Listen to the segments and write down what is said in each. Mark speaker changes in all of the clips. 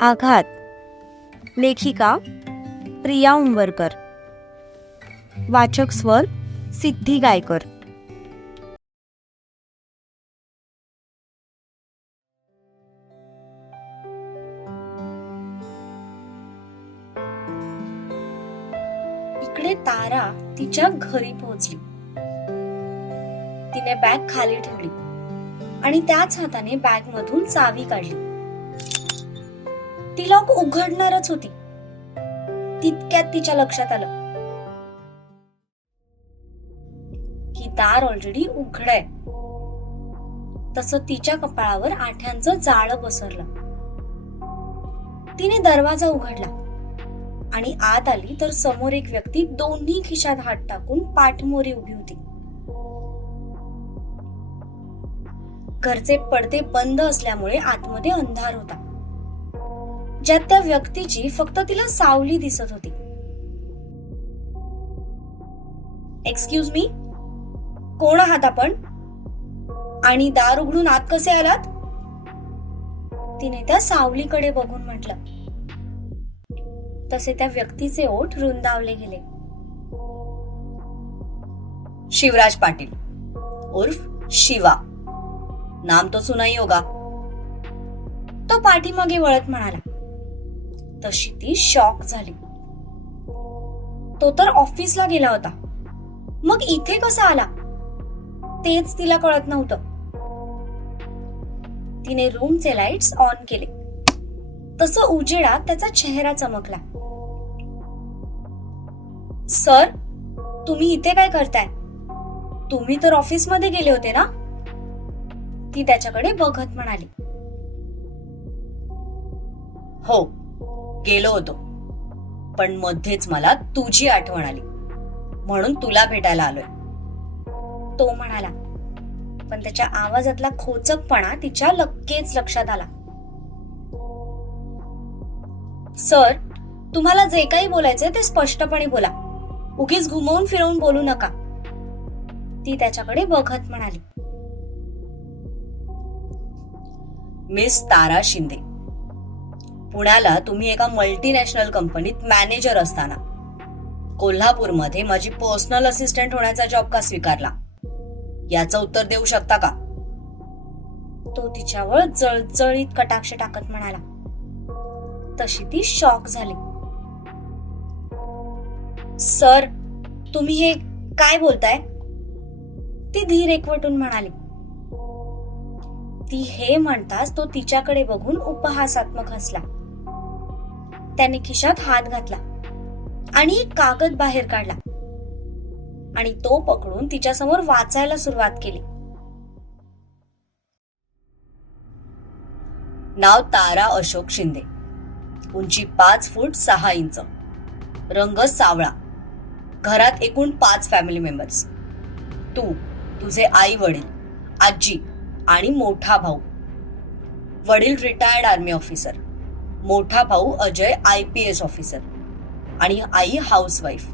Speaker 1: आघात. लेखिका प्रिया उंबरकर. वाचक स्वर सिद्धी गायकर.
Speaker 2: इकडे तारा तिच्या घरी पोहोचली. तिने बॅग खाली ठेवली आणि त्याच हाताने बॅग मधून चावी काढली. ती लॉक उघडणारच होती. तितक्यात तिच्या लक्षात आलं. की दार ऑलरेडी उघडय तस तिच्या कपाळावर आठ्यांचं जाळं पसरलं. तिने दरवाजा उघडला. आणि आत आली तर समोर एक व्यक्ती दोन्ही खिशात हात टाकून पाठमोरी उभी होती. घरचे पडदे बंद असल्यामुळे आतमध्ये अंधार होता. ज्यात त्या व्यक्तीची फक्त तिला सावली दिसत होती. एक्सक्यूज मी कोण आहात आपण? आणि दार उघडून आत कसे आलात? तिने त्या सावलीकडे बघून म्हटलं. तसे त्या व्यक्तीचे ओठ रुंदावले गेले.
Speaker 3: शिवराज पाटील. उर्फ शिवा. नाम तो सुनाई होगा.
Speaker 2: तो पाठीमागे वळत म्हणाला. तशी ती शॉक झाली. तो तर ऑफिसला गेला होता. मग इथे कसा आला? तेच तिला कळत नव्हतं. तिने रूमचे लाईट्स ऑन केले. तसं उजेडात त्याचा चेहरा चमकला. सर तुम्ही इथे काय करताय? तुम्ही तर ऑफिसमध्ये गेले होते ना? ती त्याच्याकडे बघत म्हणाली.
Speaker 3: हो गेलो होतो. पण मध्येच मला तुझी आठवण आली. म्हणून तुला भेटायला आलोय.
Speaker 2: तो म्हणाला पण त्याच्या आवाजातला खोचकपणा तिच्या लगेच लक्षात आला. सर तुम्हाला जे काही बोलायचंय ते स्पष्टपणे बोला. उगीच घुमवून फिरवून बोलू नका. ती त्याच्याकडे बघत म्हणाली.
Speaker 3: मिस तारा शिंदे पुण्याला तुम्ही एका मल्टीनॅशनल कंपनीत मॅनेजर असताना. कोल्हापूरमध्ये माझी पर्सनल असिस्टंट होण्याचा जॉब का स्वीकारला? याचं उत्तर देऊ शकता का?
Speaker 2: तो तिच्यावर जळजळीत कटाक्ष टाकत म्हणाला. तशी ती शॉक झाली. सर तुम्ही हे काय बोलताय? ती धीर एकवटून म्हणाली. ती हे म्हणताच तो तिच्याकडे बघून उपहासात्मक हसला. त्याने खिशात हात घातला आणि एक कागद बाहेर काढला. आणि तो पकडून तिच्यासमोर वाचायला सुरुवात केली.
Speaker 3: नाव तारा अशोक शिंदे. उंची पाच फूट सहा इंच. रंग सावळा. घरात एकूण पाच फॅमिली मेंबर्स तू तुझे आई वडील आजी आणि मोठा भाऊ. वडील रिटायर्ड आर्मी ऑफिसर मोठा भाऊ Ajay I P S officer आणि आई हाऊसवाईफ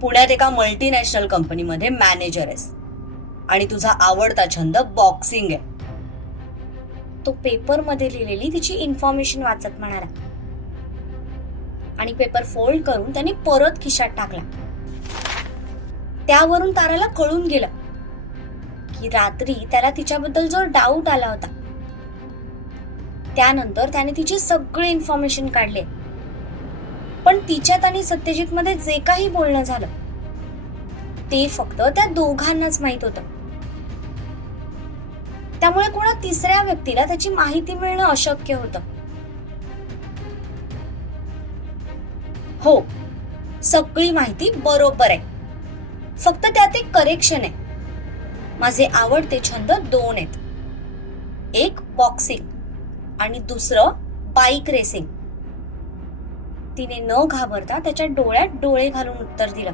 Speaker 3: पुण्यात एका मल्टीनॅशनल कंपनीमध्ये मॅनेजर आहेस. आणि तुझा आवडता छंद बॉक्सिंग आहे.
Speaker 2: तो पेपरमध्ये लिहिलेली तिची इन्फॉर्मेशन वाचत म्हणाला. आणि पेपर फोल्ड करून त्याने परत खिशात टाकला. त्यावरून ताराला कळून गेलं की रात्री त्याला तिच्याबद्दल जो डाऊट आला होता त्यानंतर त्याने तिची सगळी इन्फॉर्मेशन काढले. पण तिच्यात आणि सत्यजित मध्ये जे काही बोलणं झालं ते फक्त त्या दोघांनाच माहीत होतं. त्यामुळे कोणा तिसऱ्या व्यक्तीला त्याची माहिती मिळणं अशक्य होतं. हो सगळी माहिती बरोबर आहे. फक्त त्यात एक करेक्शन आहे. माझे आवडते छंद दोन आहेत. एक बॉक्सिंग आणि दुसरं बाईक रेसिंग तिने न घाबरता त्याच्या डोळ्यात डोळे घालून उत्तर दिलं.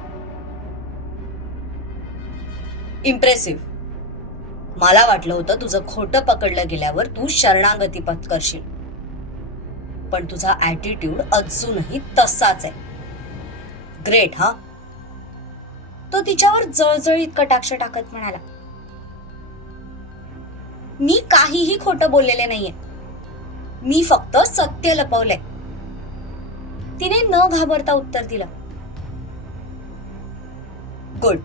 Speaker 3: इम्प्रेसिव्ह मला वाटलं होतं तुझं खोटं पकडलं गेल्यावर तू शरणागती पत्करशील. पण तुझा ऍटिट्यूड अजूनही तसाच आहे. ग्रेट हा?
Speaker 2: तो तिच्यावर जळजळीत कटाक्ष टाकत म्हणाला. मी काहीही खोटं बोललेले नाहीये. मी फक्त सत्य लपवलंय. तिने न घाबरता उत्तर दिलं.
Speaker 3: गुड.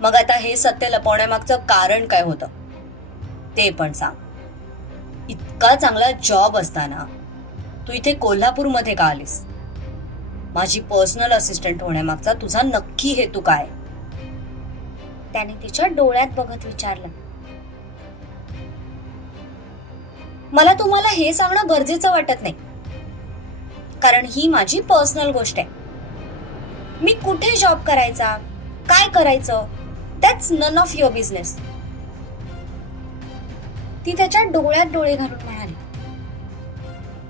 Speaker 3: मग आता हे सत्य लपवण्यामागचं कारण काय होतं? ते पण सांग. इतका चांगला जॉब असताना तू इथे कोल्हापूरमध्ये का आलीस? माझी पर्सनल असिस्टंट होण्यामागचा तुझा नक्की हेतू काय?
Speaker 2: त्याने तिच्या डोळ्यात बघत विचारलं. मला तुम्हाला हे सांगणं गरजेचं वाटत नाही. कारण ही माझी पर्सनल गोष्ट आहे. मी कुठे जॉब करायचा काय करायचं that's none of your business ती त्याच्या डोळ्यात डोळे घालून म्हणाली.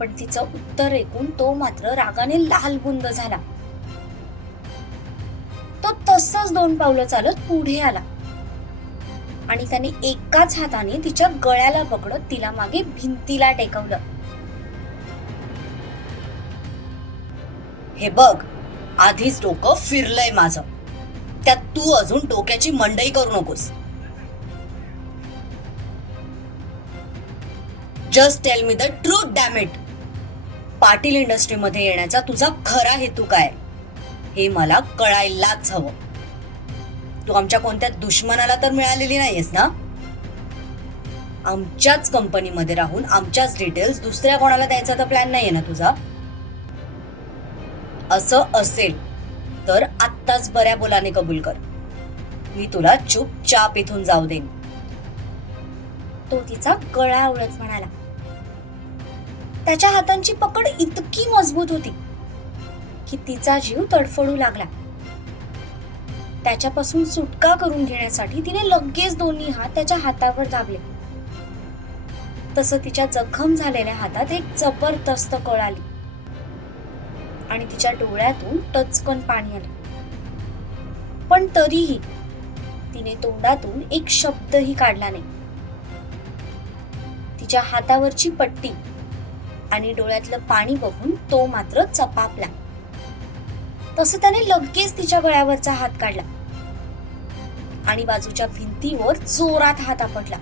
Speaker 2: पण तिचं उत्तर ऐकून तो मात्र रागाने लालबुंद झाला. तो तसंच दोन पावलं चालत पुढे आला. आणि त्याने एकाच हाताने तिच्या गळ्याला पकडत तिला मागे भिंतीला टेकवलं.
Speaker 3: हे बघ आधीच डोकं फिरलंय माझं. त्यात तू अजून डोक्याची मंडई करू नकोस. Just tell me the truth dammit Patil इंडस्ट्रीमध्ये येण्याचा तुझा खरा हेतू काय? हे मला कळायलाच हवं. तू आमच्या कोणत्या दुश्मनाला तर मिळालेली नाहीयेस ना? आमच्याच कंपनीमध्ये राहून आमच्याच डिटेल्स दुसऱ्या कोणाला द्यायचा तर प्लॅन नाहीये ना तुझा? असं असेल तर आत्ताच बऱ्या बोलाने कबूल कर. मी तुला चुपचाप इथून जाऊ देईन.
Speaker 2: तो तिचा गळा आवळत म्हणाला. त्याच्या हातांची पकड इतकी मजबूत होती की तिचा जीव तडफडू लागला. त्याच्यापासून सुटका करून घेण्यासाठी तिने लगेच दोन्ही हात त्याच्या हातावर दाबले. तसं तिच्या जखम झालेल्या हातात एक जबरदस्त कळ आली. आणि तिच्या डोळ्यातून टचकन पाणी आलं. पण तरीही तिने तोंडातून एक शब्दही काढला नाही. तिच्या हातावरची पट्टी आणि डोळ्यातलं पाणी बघून तो मात्र चपापला. तसं त्याने लगेच तिच्या गळ्यावरचा हात काढला. आणि बाजूच्या भिंतीवर जोरात हात आपटला.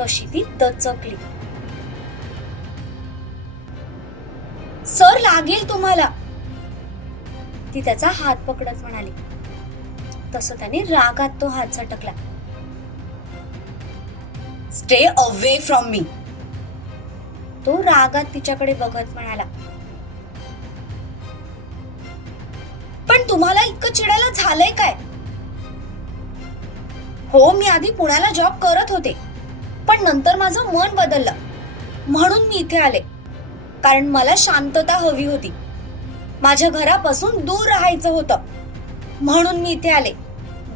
Speaker 2: तशी ती दचकली. सर लागेल तुम्हाला. ती त्याचा हात पकडत म्हणाली. तसं त्याने रागात तो हात झटकला.
Speaker 3: स्टे अवे फ्रॉम मी
Speaker 2: तो रागात तिच्याकडे बघत म्हणाला. पण तुम्हाला इतकं चिडायला झालंय काय? हो मी आधी पुण्याला जॉब करत होते पण नंतर माझं मन बदललं. म्हणून मी इथे आले. कारण मला शांतता हवी होती. माझ्या घरापासून दूर राहायचं होतं. म्हणून मी इथे आले.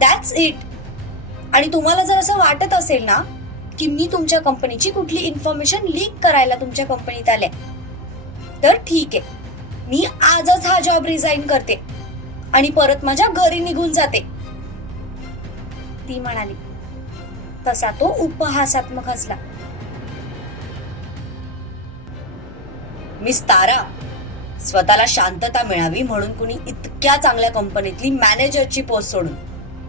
Speaker 2: दॅट्स इट आणि तुम्हाला जर असं वाटत असेल ना की मी तुमच्या कंपनीची कुठली इन्फॉर्मेशन लीक करायला तुमच्या कंपनीत आले तर ठीक आहे. मी आजच हा जॉब रिझाईन करते. आणि परत माझ्या घरी निघून जाते. ती म्हणाली तसा तो उपहासात्मक हसला.
Speaker 3: मिस तारा स्वतःला शांतता मिळावी म्हणून कुणी इतक्या चांगल्या कंपनीतली मॅनेजरची पोस्ट सोडून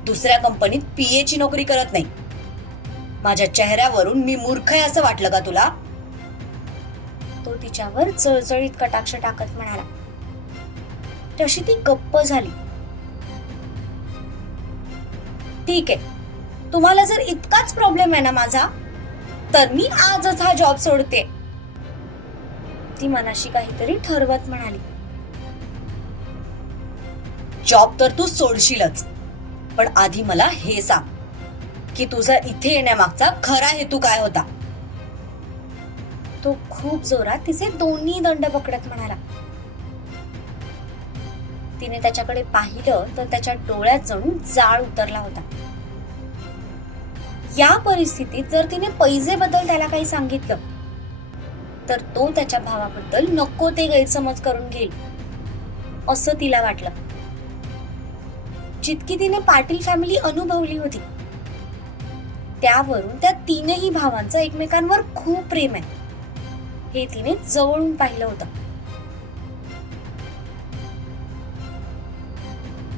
Speaker 3: दुसऱ्या कंपनीत पीए ची नोकरी करत नाही. माझ्या चेहऱ्यावरून मी मूर्ख आहे असं वाटलं का तुला?
Speaker 2: तो तिच्यावर चळचळीत कटाक्ष टाकत म्हणाला तशी ती गप्प झाली. ठीक आहे. तुम्हाला जर इतकाच प्रॉब्लेम आहे ना माझा तर मी आजच हा जॉब सोडते. ती मनाशी काहीतरी ठरवत म्हणाली.
Speaker 3: जॉब तर तू सोडशीलच पण आधी मला हे सांग की तुझा इथे येण्यामागचा खरा हेतू काय होता?
Speaker 2: तो खूप जोरात तिचे दोन्ही दंड पकडत म्हणाला. तिने त्याच्याकडे पाहिलं तर त्याच्या डोळ्यात जणू जाळ उतरला होता. या परिस्थितीत जर तिने पैजेबद्दल त्याला काही सांगितलं तर तो त्याच्या भावाबद्दल नको ते गैरसमज करून घेईल असं तिला वाटलं. जितकी तिने पाटील फॅमिली अनुभवली होती त्यावरून त्या तीनही भावांचं एकमेकांवर खूप प्रेम आहे. हे तिने जवळून पाहिलं होतं.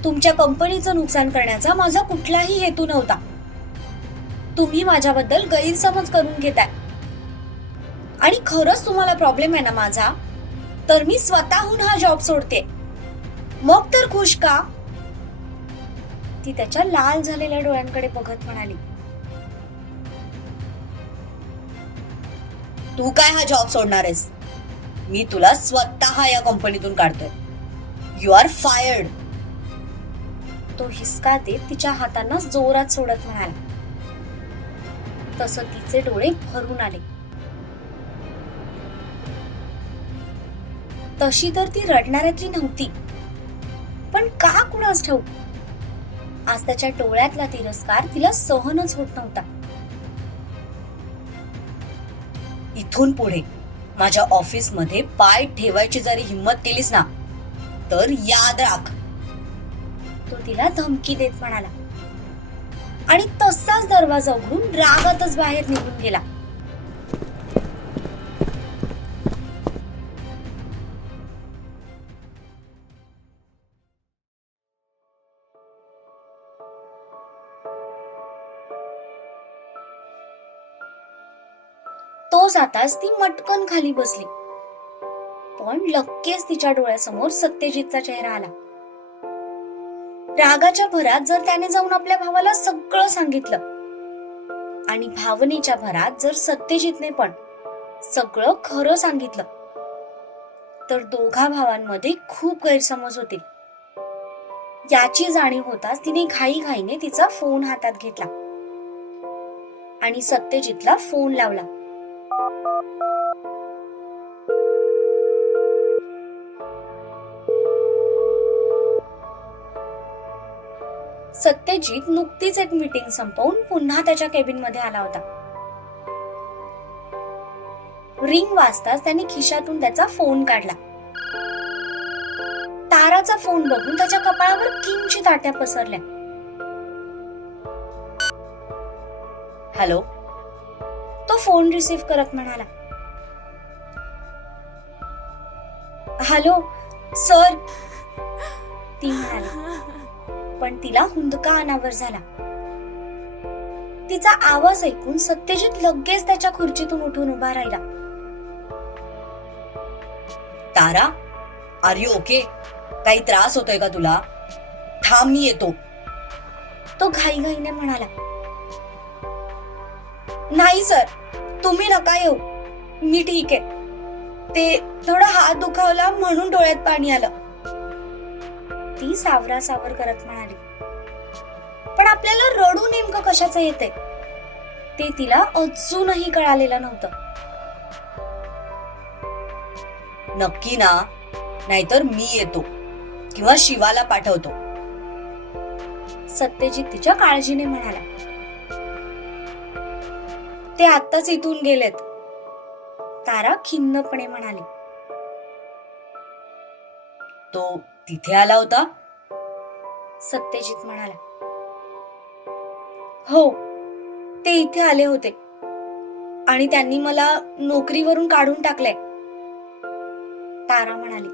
Speaker 2: तुमच्या कंपनीचं नुकसान करण्याचा माझा कुठलाही हेतू नव्हता. तुम्ही माझ्याबद्दल गैरसमज करून घेताय. आणि खरंच तुम्हाला प्रॉब्लेम आहे ना माझा? तर मी स्वतःहून हा जॉब सोडते. मग तर खुश का? ती त्याच्या लाल झालेल्या डोळ्यांकडे बघत म्हणाली.
Speaker 3: तू काय हा जॉब सोडणार आहेस? मी तुला स्वतः या कंपनीतून काढतोय. यू आर फायर्ड
Speaker 2: तो हिसका देत तिच्या हातांना जोरात सोडत म्हणाला. तसं तिचे डोळे भरून आले. तशी तर ती रडणाऱ्यातली नव्हती. पण का कुणास ठाऊक? आज त्याच्या डोळ्यातला तिरस्कार तिला सहनच होत नव्हता.
Speaker 3: इथून पुढे माझ्या ऑफिसमध्ये पाय ठेवायची जरी हिंमत केलीस ना तर याद राख.
Speaker 2: तो तिला धमकी देत म्हणाला. आणि तसाच दरवाजा उघडून रागातच बाहेर निघून गेला. तो जाताच ती मटकन खाली बसली. पण लक्केच तिच्या डोळ्यासमोर सत्यजितचा चेहरा आला. रागाच्या भरात जर त्याने जाऊन आपल्या भावाला सगळं सांगितलं आणि भावनेच्या भरात जर सत्यजितने पण सगळं खरं सांगितलं तर दोघा भावांमध्ये खूप गैरसमज होतील. याची जाणीव होताच तिने घाई घाईने तिचा फोन हातात घेतला आणि सत्यजितला फोन लावला. सत्यजित नुकतीच एक मीटिंग संपवून पुन्हा त्याच्या केबिनमध्ये आला होता. रिंग वाजताच त्याने खिशातून त्याचा फोन काढला. ताराचा फोन बघून त्याच्या कपाळावर किंचित आट्या पसरल्या.
Speaker 3: हॅलो
Speaker 2: तो फोन रिसीव्ह करत म्हणाला. हॅलो सर ती म्हणाली. पण तिला हुंदका अनावर झाला. तिचा आवाज ऐकून सत्यजित लगेच त्याच्या खुर्चीतून उठून उभा राहिला.
Speaker 3: तारा आर यू ओके काही त्रास होतोय का तुला? थांब मी येतो.
Speaker 2: तो घाईघाईने म्हणाला. नाही सर. तुम्ही नका येऊ. मी ठीक आहे. ते थोडा हात दुखावला म्हणून डोळ्यात पाणी आलं. ती सावरा सावर करत म्हणाली. पण आपल्याला रडू नेमकं कशाचं येते ते तिला अजूनही कळालेलं नव्हतं.
Speaker 3: नक्की ना. नाहीतर मी येतो. किंवा शिवाला पाठवतो.
Speaker 2: सत्यजित तिच्या काळजीने म्हणाला. ते आत्ताच इथून गेलेत. तारा खिन्नपणे म्हणाली.
Speaker 3: तो तिथे आला होता?
Speaker 2: सत्यजित म्हणाला. हो ते इथे आले होते. आणि त्यांनी मला नोकरीवरून काढून टाकलंय. तारा म्हणाली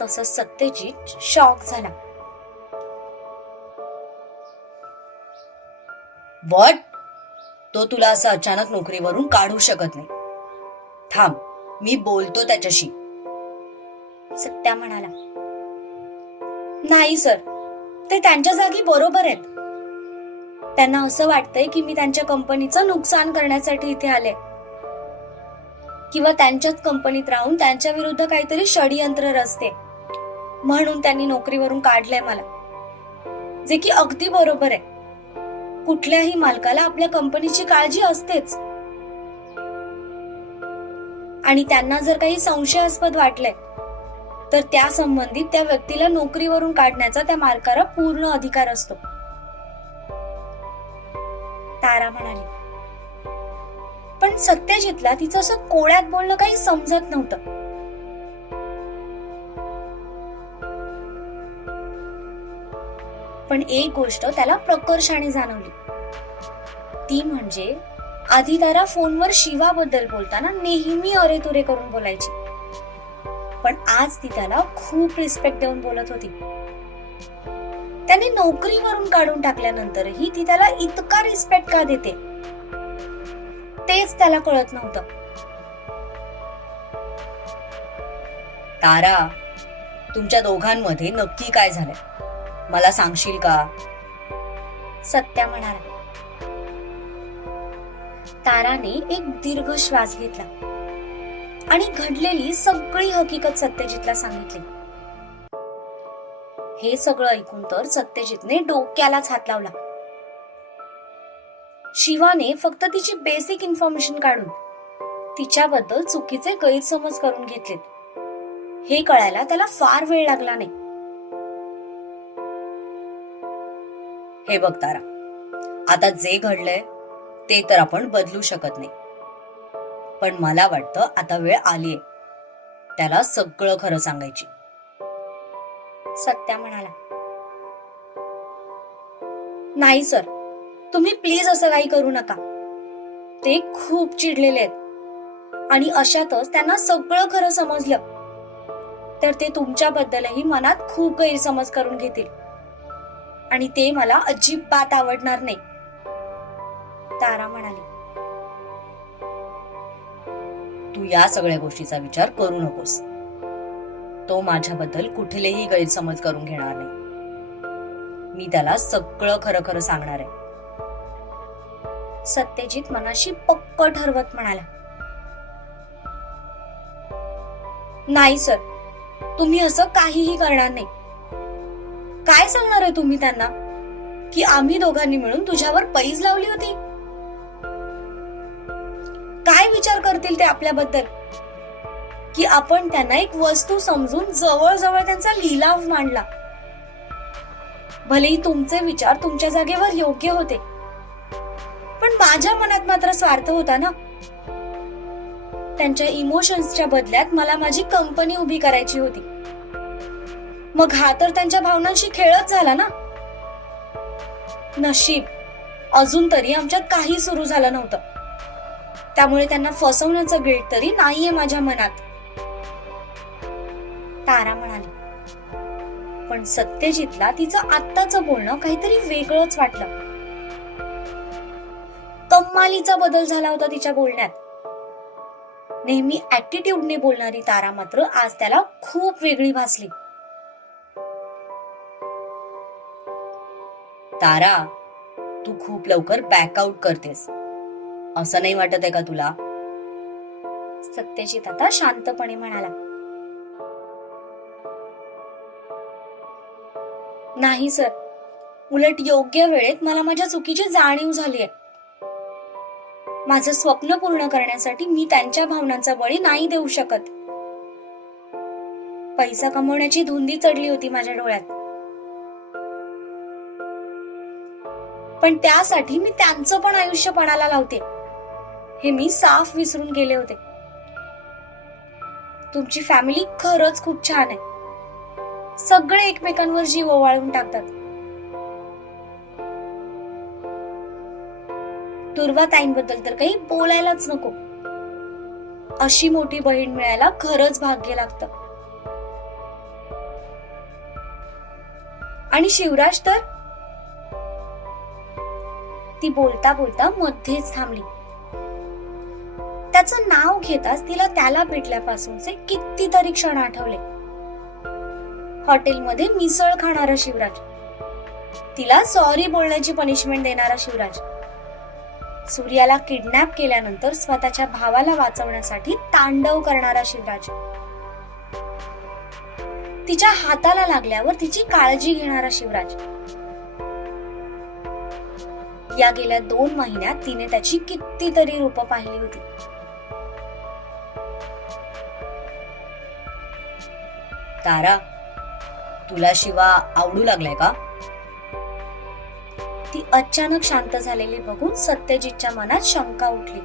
Speaker 2: तसंच सत्यजित शॉक झाला.
Speaker 3: वॉट तो तुला असं अचानक नोकरीवरून काढू शकत नाही. थांब मी बोलतो त्याच्याशी.
Speaker 2: सत्या म्हणाला नाही सर. ते त्यांच्या जागी बरोबर आहेत. त्यांना असं वाटतंय की मी त्यांच्या कंपनीचं नुकसान करण्यासाठी इथे आले. किंवा त्यांच्याच कंपनीत राहून त्यांच्या विरुद्ध काहीतरी षडयंत्र रचते. म्हणून त्यांनी नोकरीवरून काढलंय मला. जे की अगदी बरोबर आहे. कुठल्याही मालकाला आपल्या कंपनीची काळजी असतेच. आणि त्यांना जर काही संशयास्पद वाटलंय तर त्या संबंधित त्या व्यक्तीला नोकरीवरून काढण्याचा त्या मालकाला पूर्ण अधिकार असतो. तारा म्हणाली. पण सत्यजितला तिचं असं कोळ्यात बोलणं काही समजत नव्हतं. पण एक गोष्ट त्याला प्रकर्षाने जाणवली. ती म्हणजे आधी तारा फोनवर शिवाबद्दल बोलताना नेहमी अरे तुरे करून बोलायची. पण आज ती त्याला खूप रिस्पेक्ट देऊन बोलत होती. त्याने नोकरीवरून काढून टाकल्यानंतरही ती त्याला इतका रिस्पेक्ट का देते? तेच त्याला कळत नव्हतं.
Speaker 3: तारा तुमच्या दोघांमध्ये नक्की काय झालंय? मला सांगशील का?
Speaker 2: सत्या म्हणाला. ताराने एक दीर्घ श्वास घेतला. आणि घडलेली सगळी हकीकत सत्यजितला सांगितली. हे सगळं ऐकून तर सत्यजितने डोक्यालाच हात लावला. शिवाने फक्त तिची बेसिक इन्फॉर्मेशन काढून तिच्याबद्दल चुकीचे गैरसमज करून घेतलेत. हे कळायला त्याला फार वेळ लागला नाही.
Speaker 3: हे बघ तारा आता जे घडलंय ते तर आपण बदलू शकत नाही. पण मला वाटतं आता वेळ आलीये. त्याला सगळं खरं सांगायची.
Speaker 2: सत्या म्हणाला. नाही सर. तुम्ही प्लीज असं काही करू नका. ते खूप चिडलेले आहेत. आणि अशातच त्यांना सगळं खरं समजलं. तर ते तुमच्याबद्दलही मनात खूप गैरसमज करून घेतील. आणि ते मला अजिबात आवडणार नाही. तारा म्हणाली.
Speaker 3: तू या सगळ्या गोष्टीचा विचार करू नकोस. तो माझ्याबद्दल कुठलेही गैरसमज करून घेणार नाही. मी त्याला सगळं खरं खरं सांगणार आहे.
Speaker 2: सत्यजित मनाशी पक्क ठरवत म्हणाला. नाही सर. तुम्ही असं काहीही करणार नाही. काय सांगणार आहे तुम्ही त्यांना? की आम्ही दोघांनी मिळून तुझ्यावर पैज लावली होती? विचार करतील ते आपल्याबद्दल. की आपण त्यांना एक वस्तू समजून जवळजवळ त्यांचा लिलाव मांडला. भलेही तुमचे विचार तुमच्या जागेवर योग्य होते. पण माझ्या मनात मात्र स्वार्थ होता ना? त्यांच्या इमोशन्सच्या बदल्यात मला माझी कंपनी उभी करायची होती. मग हा तर त्यांच्या भावनांशी खेळच झाला ना? नशीब. अजून तरी आमच्यात काही सुरू झालं नव्हतं. त्यामुळे त्यांना फसवण्याचं गिल्ट तरी नाहीये माझ्या मनात. तारा म्हणाली पण सत्यजितला तिचं आत्ताचं बोलणं काहीतरी वेगळंच वाटलं. कम्मालीचा बदल झाला होता तिच्या बोलण्यात. नेहमी ऍटिट्यूडने बोलणारी तारा मात्र आज त्याला खूप वेगळी भासली.
Speaker 3: तारा तू खूप लवकर बॅकआउट करतेस. असं नाही वाटत आहे का तुला?
Speaker 2: सत्यजित आता शांतपणे म्हणाला. नाही सर. उलट योग्य वेळेत मला माझ्या चुकीची जाणीव झाली आहे. माझं स्वप्न पूर्ण करण्यासाठी मी त्यांच्या भावनांचा बळी नाही देऊ शकत. पैसा कमवण्याची धुंदी चढली होती माझ्या डोळ्यात. पण त्यासाठी मी त्यांचं पण आयुष्य पणाला लावते. हे मी साफ विसरून गेले होते. तुमची फॅमिली खरंच खूप छान आहे. सगळे एकमेकांवर जीव ओवाळून टाकतात. दुर्वाताईंबद्दल तर काही बोलायलाच नको. अशी मोठी बहीण मिळायला खरंच भाग्य लागतं. आणि शिवराज तर? ती बोलता बोलता मध्येच थांबली. त्याचं नाव घेताच तिला त्याला भेटल्यापासूनचे कितीतरी क्षण आठवले. हॉटेलमध्ये मिसळ खाणारा शिवराज. तिला सॉरी बोलण्याची पनिशमेंट देणारा शिवराज. सूर्याला किडनॅप केल्यानंतर स्वतःच्या भावाला वाचवण्यासाठी तांडव करणारा शिवराज. तिच्या हाताला लागल्यावर तिची काळजी घेणारा शिवराज. या गेल्या दोन महिन्यात तिने त्याची कितीतरी रूप पाहिली होती.
Speaker 3: तारा तुला शिवा आवडू लागलाय का?
Speaker 2: ती अचानक शांत झालेली बघून सत्यजितच्या मनात शंका उठली.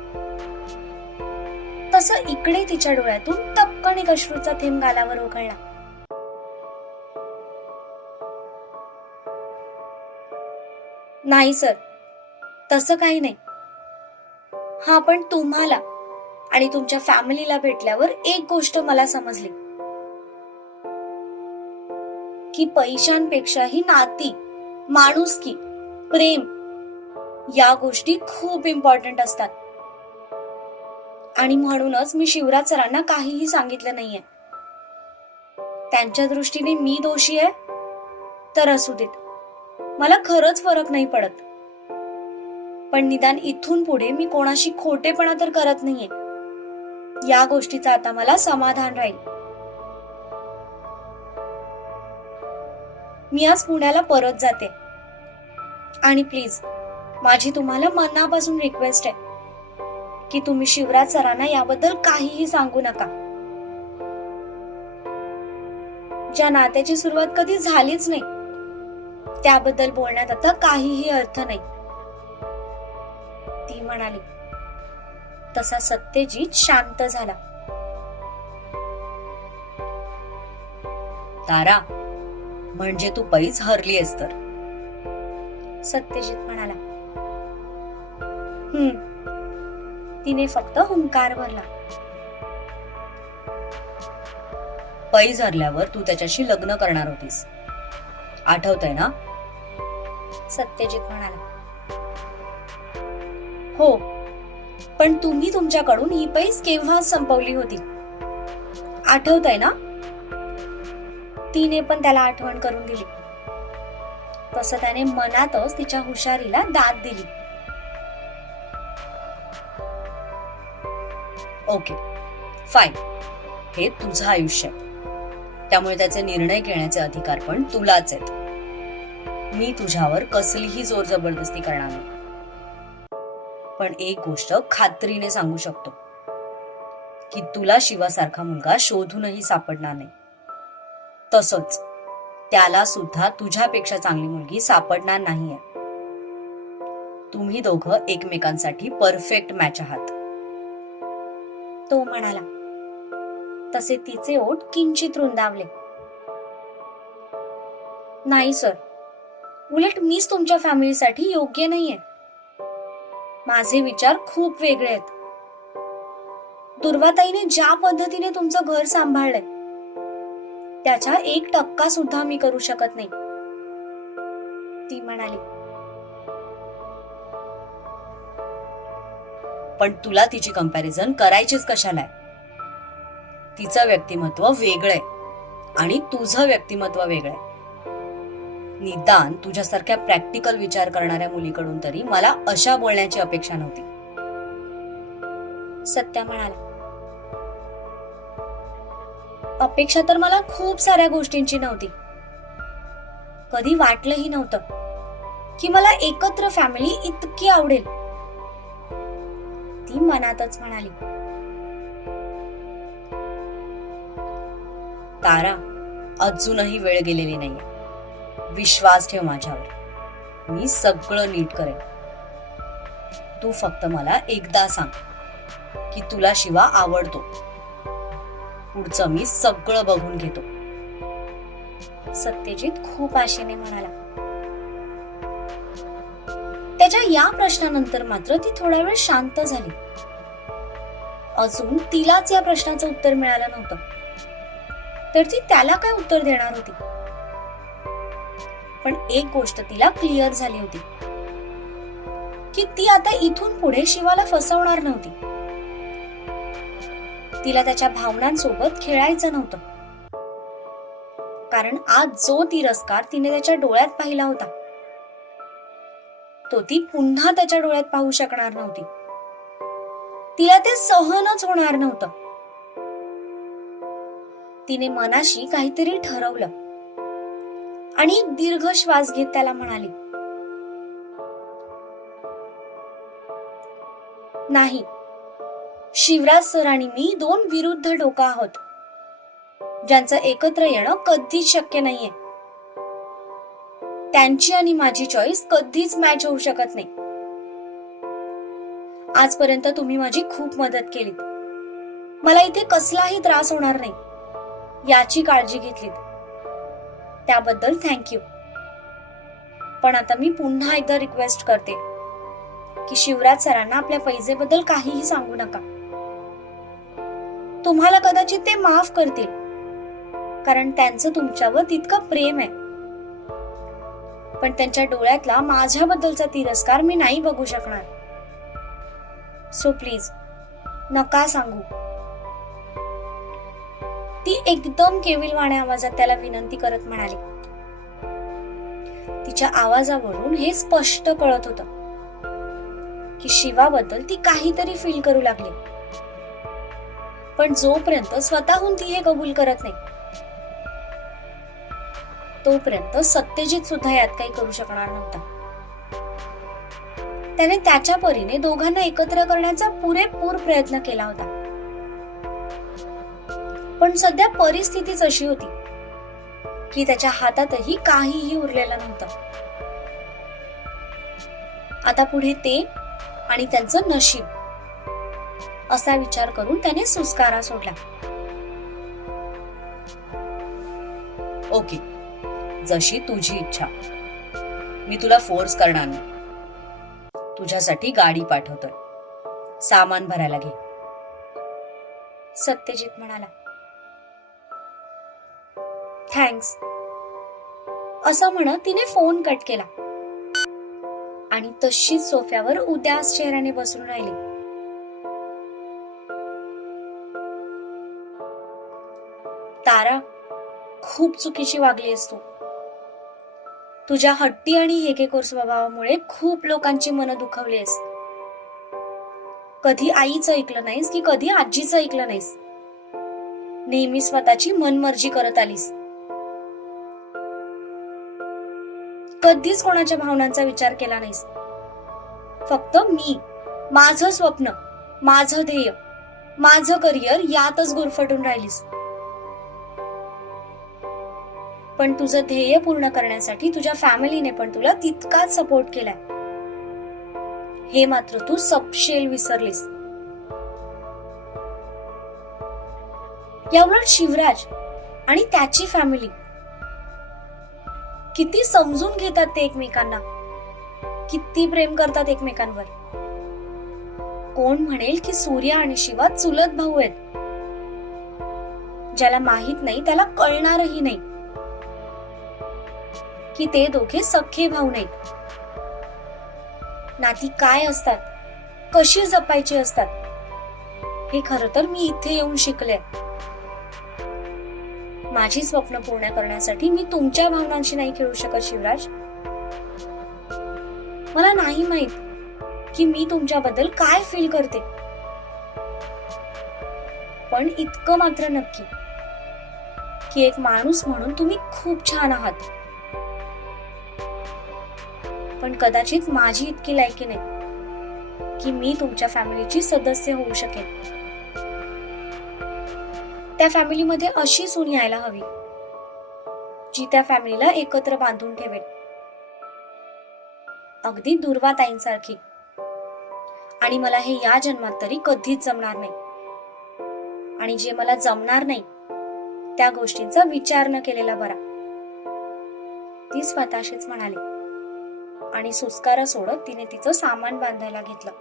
Speaker 2: तसं इकडे तिच्या डोळ्यातून टपकन एक अश्रूचा थेंब गालावर उघडला. नाही सर. तसं काही नाही. हा पण तुम्हाला आणि तुमच्या फॅमिलीला भेटल्यावर एक गोष्ट मला समजली. की पैशांपेक्षाही नाती माणुसकी प्रेम या गोष्टी खूप इम्पॉर्टंट असतात. आणि म्हणूनच मी शिवराज सरांना काहीही सांगितलं नाहीये. त्यांच्या दृष्टीने मी दोषी आहे तर असू देत. मला खरंच फरक नाही पडत. पण निदान इथून पुढे मी कोणाशी खोटेपणा तर करत नाहीये. या गोष्टीचं आता मला समाधान राहील. मी आज पुण्याला परत जाते. आणि प्लीज माझी तुम्हाला मनापासून रिक्वेस्ट आहे की तुम्ही शिवराज सरांना याबद्दल काहीही सांगू नका. ज्या नात्याची सुरुवात कधी झालीच नाही त्याबद्दल बोलण्यात आता काहीही अर्थ नाही. ती म्हणाली तसा सत्यजित शांत झाला.
Speaker 3: तारा म्हणजे तू पैज हरलीयस तर.
Speaker 2: सत्यजित म्हणाला. हम्म. तिने फक्त हुंकार भरला.
Speaker 3: पैज हरल्यावर तू त्याच्याशी लग्न करणार होतीस. आठवतंय ना?
Speaker 2: सत्यजित म्हणाला. हो. पण तुम्ही तुमच्याकडून ही पैस केव्हा संपवली होती? आठवत आहे ना? तिने पण त्याला आठवण करून दिली. तसं त्याने मनातच तिच्या हुशारीला दाद दिली.
Speaker 3: ओके फाईन हे तुझं आयुष्य. आहे त्यामुळे त्याचे निर्णय घेण्याचे अधिकार पण तुलाच आहेत. मी तुझ्यावर कसलीही जोर जबरदस्ती करणार नाही. पण एक गोष्ट खात्रीने सांगू शकतो की तुला शिवासारखा मुलगा शोधूनही सापडणार नाही. तसंच. त्याला सुद्धा तुझ्यापेक्षा चांगली मुलगी सापडणार नाहीये. तुम्ही दोघं एकमेकांसाठी परफेक्ट मॅच आहात.
Speaker 2: तो म्हणाला तसे तिचे ओठ किंचित रुंदावले. नाही सर. उलट मीच तुमच्या फॅमिलीसाठी योग्य नाहीये. माझे विचार खूप वेगळे आहेत. दुर्वाताईने ज्या पद्धतीने तुमचं घर सांभाळलंय त्याचा एक टक्का सुद्धा मी करू शकत नाही. ती म्हणाली.
Speaker 3: पण तुला तिची कंपॅरिझन करायचीच कशाला आहे? तिचं व्यक्तिमत्व वेगळंय आणि तुझं व्यक्तिमत्व वेगळंय निदान तुझ्यासारख्या प्रॅक्टिकल विचार करणाऱ्या मुलीकडून तरी मला अशा बोलण्याची अपेक्षा नव्हती.
Speaker 2: सत्या म्हणाला. अपेक्षा तर मला खूप साऱ्या गोष्टींची नव्हती. कधी वाटलंही नव्हतं की मला एकत्र फॅमिली इतकी आवडेल. ती मनातच म्हणाली.
Speaker 3: तारा अजूनही वेळ गेलेली नाही विश्वास ठेव माझ्यावर. मी सगळं नीट करेन. तू फक्त मला एकदा सांग की तुला शिवा आवडतो. पुढचं मी सगळं बघून घेतो.
Speaker 2: सत्यजित खूप आशेने म्हणाला. त्याच्या या प्रश्नानंतर मात्र ती थोडा वेळ शांत झाली. अजून तिलाच या प्रश्नाचं उत्तर मिळालं नव्हतं. तर ती त्याला काय उत्तर देणार होती? पण एक गोष्ट तिला क्लिअर झाली होती. की ती आता इथून पुढे शिवाला फसवणार नव्हती. तिला त्याच्या भावनांसोबत खेळायचं नव्हतं. कारण आज जो तिरस्कार तिने त्याच्या डोळ्यात पाहिला होता तो ती पुन्हा त्याच्या डोळ्यात पाहू शकणार नव्हती. तिला ते सहनच होणार नव्हतं. तिने मनाशी काहीतरी ठरवलं आणि एक दीर्घ श्वास घेत त्याला म्हणाली नाही शिवराज सर आणि मी दोन विरुद्ध डोका आहोत. ज्यांचं एकत्र येणं कधीच शक्य नाहीये. त्यांची आणि माझी चॉईस कधीच मॅच होऊ शकत नाही. आजपर्यंत तुम्ही माझी खूप मदत केलीत. मला इथे कसलाही त्रास होणार नाही. याची काळजी घेतलीत. त्याबद्दल थँक्यू पण आता मी पुन्हा एकदा रिक्वेस्ट करते की शिवराज सरांना आपल्या पैजेबद्दल काहीही सांगू नका. तुम्हाला कदाचित ते माफ करतील. कारण त्यांचं तुमच्यावर तितकं प्रेम आहे. पण त्यांच्या डोळ्यातला माझ्याबद्दलचा तिरस्कार मी नाही बघू शकणार. सो प्लीज नका सांगू. ती एकदम केविलवाण्या आवाजात त्याला विनंती करत म्हणाली. तिच्या आवाजावरून हे स्पष्ट कळत होत. की शिवाबद्दल ती काहीतरी फील करू लागली. पण जोपर्यंत स्वतःहून ती हे कबूल करत नाही तोपर्यंत सत्यजित सुद्धा यात काही करू शकणार नव्हता. त्याने त्याच्या परीने दोघांना एकत्र करण्याचा पुरेपूर प्रयत्न केला होता. पण सध्या परिस्थितीच अशी होती की त्याच्या हातातही काहीही उरलेलं नव्हतं. आता पुढे ते आणि त्यांचं नशीब असा विचार करून त्याने सुस्कारा सोडला.
Speaker 3: ओके. जशी तुझी इच्छा. मी तुला फोर्स करणार नाही. तुझ्यासाठी गाडी पाठवतोय. सामान भरायला घे.
Speaker 2: सत्यजित म्हणाला. थँक्स असं म्हणत तिने फोन कट केला. आणि तशीच सोफ्यावर उदास चेहऱ्याने बसून राहिली. खूप चुकीची वागलीस तू. तुझ्या हट्टी आणि हेकेकोर स्वभावामुळे खूप लोकांची मनं दुखवलीस कधी आईचं ऐकलं नाहीस की कधी आजीचं ऐकलं नाहीस? नेहमी स्वतःची मनमर्जी करत आलीस. कधीच कोणाच्या भावनांचा विचार केला नाहीस. फक्त मी माझं स्वप्न माझं ध्येय माझं करिअर यातच गुरफटून राहिलीस. पण तुझं ध्येय पूर्ण करण्यासाठी तुझ्या फॅमिलीने पण तुला तितकाच सपोर्ट केलाय. हे मात्र तू सपशेल विसरलीस. याउलट शिवराज आणि त्याची फॅमिली किती समजून घेतात ते एकमेकांना. किती प्रेम करतात एकमेकांवर. कोण म्हणेल की सूर्य आणि शिवा चुलत भाऊ आहेत? ज्याला माहीत नाही त्याला कळणारही नाही. की ते दोघे सख्खे भाऊ नाहीत. नाती काय असतात? कशी जपायची असतात? हे खर तर मी इथे येऊन शिकले. माझी स्वप्न पूर्ण करण्यासाठी मी तुमच्या भावनांशी नाही खेळू शकत शिवराज. मला नाही माहीत की मी तुमच्याबद्दल काय फील करते. पण इतकं मात्र नक्की की एक माणूस म्हणून तुम्ही खूप छान आहात. पण कदाचित माझी इतकी लायकी नाही की मी तुमच्या फॅमिलीची सदस्य होऊ शकेन. त्या फॅमिलीमध्ये अशी सून यायला हवी जी त्या फॅमिलीला एकत्र बांधून ठेवेल. अगदी दुर्वा ताईंसारखी आणि मला हे या जन्मात तरी कधीच जमणार नाही. आणि जे मला जमणार नाही त्या गोष्टींचा विचार न केलेला बरा. ती स्वतःशीच म्हणाली. आणि सुस्कारा सोडत तिने तिचं सामान बांधायला घेतलं.